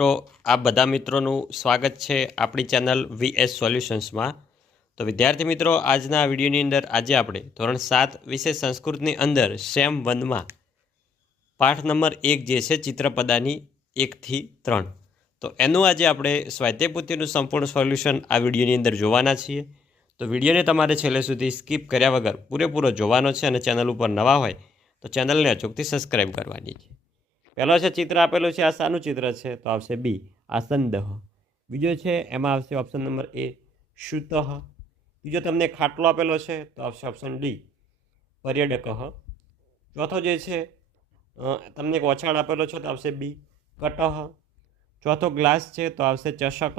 મિત્રો આ બધા મિત્રોનું સ્વાગત છે આપણી ચેનલ વીએસ સોલ્યુશન્સમાં। તો વિદ્યાર્થી મિત્રો આજના વિડીયોની અંદર આજે આપણે ધોરણ 7 વિષય સંસ્કૃતની અંદર સેમ 1માં પાઠ નંબર 1 જે છે ચિત્રપદાની 1 થી 3 તો એનું આજે આપણે સ્વાધ્યાય પોથીનું સંપૂર્ણ સોલ્યુશન આ વિડીયોની અંદર જોવાના છીએ। તો વિડીયોને તમારે છેલ્લે સુધી સ્કીપ કર્યા વગર પૂરેપૂરો જોવાનો છે અને ચેનલ ઉપર નવા હોય તો ચેનલને અચૂકથી સબસ્ક્રાઈબ કરવાની છે। પહેલો છે ચિત્ર આપેલું છે, આ શાનું ચિત્ર છે? તો આવશે બી આસંદહ। બીજો છે એમાં આવશે ઓપ્શન નંબર એ શુતઃ। બીજો તમને ખાટલો આપેલો છે તો આવશે ઓપ્શન ડી પર્યટકઃ। ચોથો જે છે તમને એક ઓછાળ આપેલો છે તો આવશે બી કટઃ। ચોથો ગ્લાસ છે તો આવશે ચષકઃ।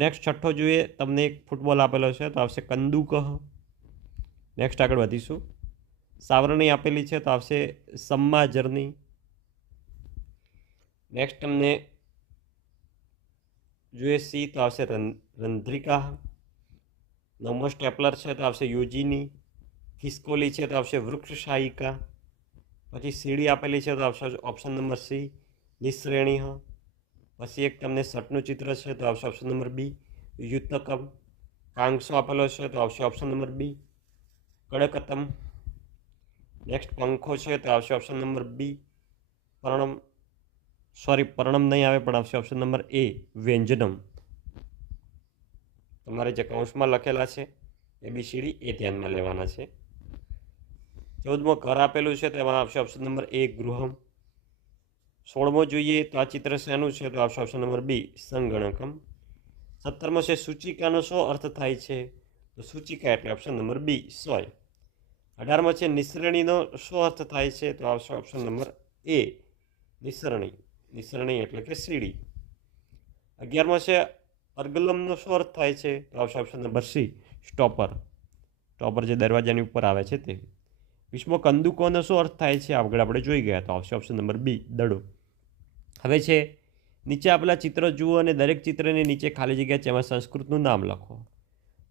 નેક્સ્ટ છઠ્ઠો જોઈએ તમને એક ફૂટબોલ આપેલો છે તો આવશે કંદુકઃ। નેક્સ્ટ આગળ વધીશું। સાવરણી આપેલી છે તો આવશે સંમાજરની। નેક્સ્ટ તમને જોઈએ સી તો આવશે રંધ્રિકા। નવમો સ્ટેપલર છે તો આવશે યોજીની। ખિસકોલી છે તો આવશે વૃક્ષશાયિકા। પછી સીડી આપેલી છે તો આવશે ઓપ્શન નંબર સી નિશ્રેણીહ। પછી એક તમને શર્ટનું ચિત્ર છે તો આવશે ઓપ્શન નંબર બી યુતકમ। કાંગસો આપેલો છે તો આવશે ઓપ્શન નંબર બી કડકતમ। નેક્સ્ટ પંખો છે તો આવશે ઓપ્શન નંબર બી પર્ણમ નહીં આવે પણ આવશે ઓપ્શન નંબર એ વ્યંજનમ। તમારે જે કૌંસમાં લખેલા છે ABCD એ ધ્યાનમાં લેવાના છે। 14મો ઘર આપેલું છે તો એમાં આવશે ઓપ્શન નંબર એ ગૃહમ। 16મો જોઈએ તો આ ચિત્ર શેનું છે તો આવશે ઓપ્શન નંબર બી સંગણકમ। 17મો છે સૂચિકાનો શું અર્થ થાય છે? તો સૂચિકા એટલે ઓપ્શન નંબર બી સોય। 18મો છે નિસરણીનો શું અર્થ થાય છે? તો આવશે ઓપ્શન નંબર એ નિસરણી એટલે કે સીડી। 11મો છે અર્ગલમનો શું અર્થ થાય છે? તો આવશે ઓપ્શન નંબર સી સ્ટોપર જે દરવાજાની ઉપર આવે છે તે। 20મો કંદુકોનો શું અર્થ થાય છે? આગળ આપણે જોઈ ગયા તો આવશે ઓપ્શન નંબર બી દડો। હવે છે નીચે આપેલા ચિત્ર જુઓ અને દરેક ચિત્રની નીચે ખાલી જગ્યા છે એમાં સંસ્કૃતનું નામ લખો।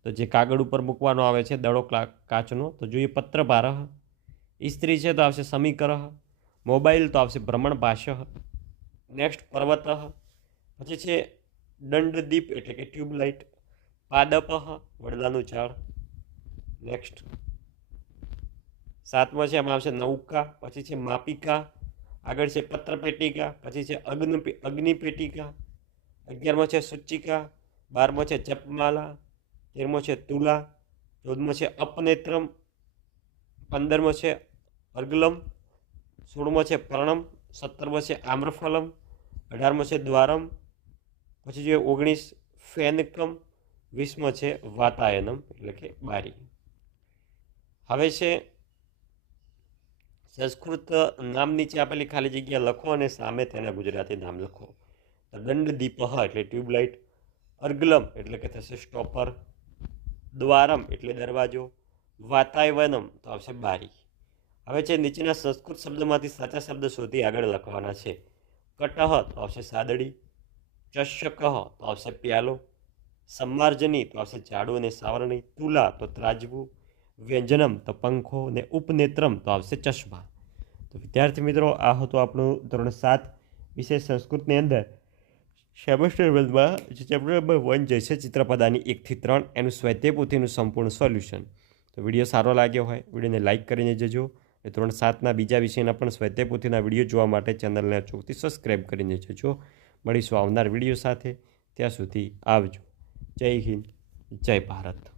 તો જે કાગળ ઉપર મૂકવાનો આવે છે દડો કાચનો તો જોઈએ પત્રપારઃ। ઇસ્ત્રી છે તો આવશે સમીકરઃ। મોબાઈલ તો આવશે ભ્રમણપાશઃ। નેક્સ્ટ પર્વતઃ। પછી છે દંડદીપ એટલે કે ટ્યુબલાઇટ। પાદપઃ વડલાનું ઝાડ। નેક્સ્ટ 7મો છે એમાં આવશે નૌકા। પછી છે માપિકા। આગળ છે પત્રપેટિકા। પછી છે અગ્નિપેટિકા। 11મો છે સૂચિકા। 12મો છે જપમાલા। 13મો છે તુલા। 14મો છે અપનેત્રમ। 15મો છે અર્ગલમ। 16મો છે પર્ણમ। 17મો છે આમ્રફલમ। 18મો છે દ્વારમ। પછી જે 19 ફેનકમ। 20મો છે વાતાયનમ એટલે કે બારી। હવે છે સંસ્કૃત નામ નીચે આપેલી ખાલી જગ્યા લખો અને સામે તેના ગુજરાતી નામ લખો। દંડદીપઃ એટલે ટ્યુબલાઇટ। અર્ગલમ એટલે કે થશે સ્ટોપર। દ્વારમ એટલે દરવાજો। વાતાયવનમ તો આવશે બારી। હવે છે નીચેના સંસ્કૃત શબ્દમાંથી સાચા શબ્દ શોધી આગળ લખવાના છે। કટઃ તો આવશે સાદડી। ચષકઃ તો આવશે પ્યાલો। સંમાર્જની તો આવશે ઝાડુ અને સાવરણી। તુલા તો ત્રાજવું। વ્યંજનમ તો પંખો ને ઉપનેત્રમ તો આવશે ચશ્મા। તો વિદ્યાર્થી મિત્રો આ હતું આપણું ધોરણ 7 વિષય સંસ્કૃતની અંદર સેમેસ્ટર 1માં જે ચેપ્ટર નંબર 1 જે છે ચિત્રપદાની 1 થી 3 એનું સ્વાધ્યાય પોથીનું સંપૂર્ણ સોલ્યુશન। તો વિડીયો સારો લાગ્યો હોય વિડીયોને લાઇક કરીને જજો। ધોરણ 7ના બીજા વિષયના પણ સ્વાધ્યાય પોથીના વિડીયો જોવા માટે ચેનલને અચૂકથી સબસ્ક્રાઈબ કરીને જજો। મળીશું આવનાર વિડીયો સાથે, ત્યાં સુધી આવજો। જય હિન્દ, જય ભારત।